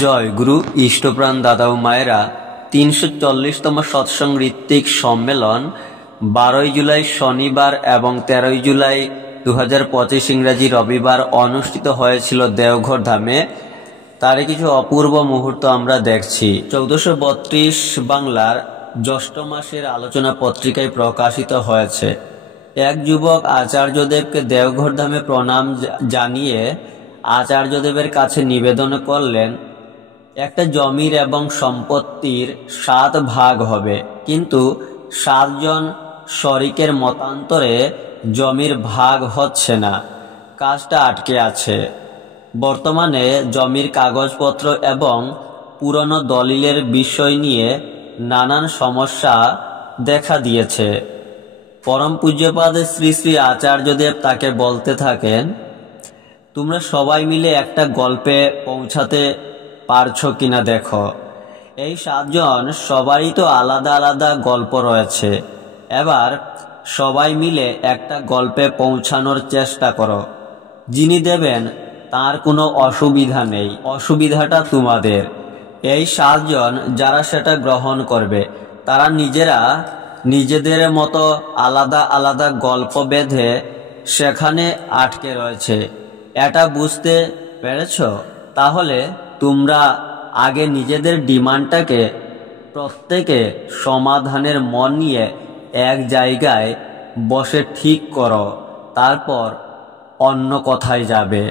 জয় গুরু ইষ্টপ্রাণ দাদা ও মায়েরা ৩৪০তম সৎসঙ্গ ঋত্বিক সম্মেলন ১২ জুলাই শনিবার এবং ১৩ জুলাই ২০২৫ ইংরাজি রবিবার অনুষ্ঠিত হয়েছিল দেওঘর ধামে। তারই কিছু অপূর্ব মুহূর্ত আমরা দেখছি। ১৪৩২ বাংলার জ্যৈষ্ঠ মাসের আলোচনা পত্রিকায় প্রকাশিত হয়েছে। এক যুবক আচার্যদেবকে দেওঘর ধামে প্রণাম জানিয়ে আচার্যদেবের কাছে নিবেদন করলেন, একটা জমির এবং সম্পত্তির ৭ ভাগ হবে, কিন্তু ৭ জন শরিকের মতান্তরে জমির ভাগ হচ্ছে না, কাজটা আটকে আছে। বর্তমানে জমির কাগজপত্র এবং পুরনো দলিলের বিষয় নিয়ে নানান সমস্যা দেখা দিয়েছে। পরম পূজ্যপাদ শ্রী শ্রী আচার্যদেব তাকে বলতে থাকেন, তোমরা সবাই মিলে একটা গল্পে পৌঁছাতে পারছো কিনা দেখো। এই ৭ জন সবারই তো আলাদা আলাদা গল্প রয়েছে, এবার সবাই মিলে একটা গল্পে পৌঁছানোর চেষ্টা করো। যিনি দেবেন তার কোনো অসুবিধা নেই, অসুবিধাটা তোমাদের। এই ৭ জন যারা সেটা গ্রহণ করবে তারা নিজেরা নিজেদের মতো আলাদা আলাদা গল্প বেঁধে সেখানে আটকে রয়েছে। এটা বুঝতে পেরেছ? তাহলে তোমরা আগে নিজেদের ডিমান্ডটাকে প্রত্যেকে সমাধানের মন নিয়ে এক জায়গায় বসে ঠিক করো, তারপর অন্য কথায় যাবে।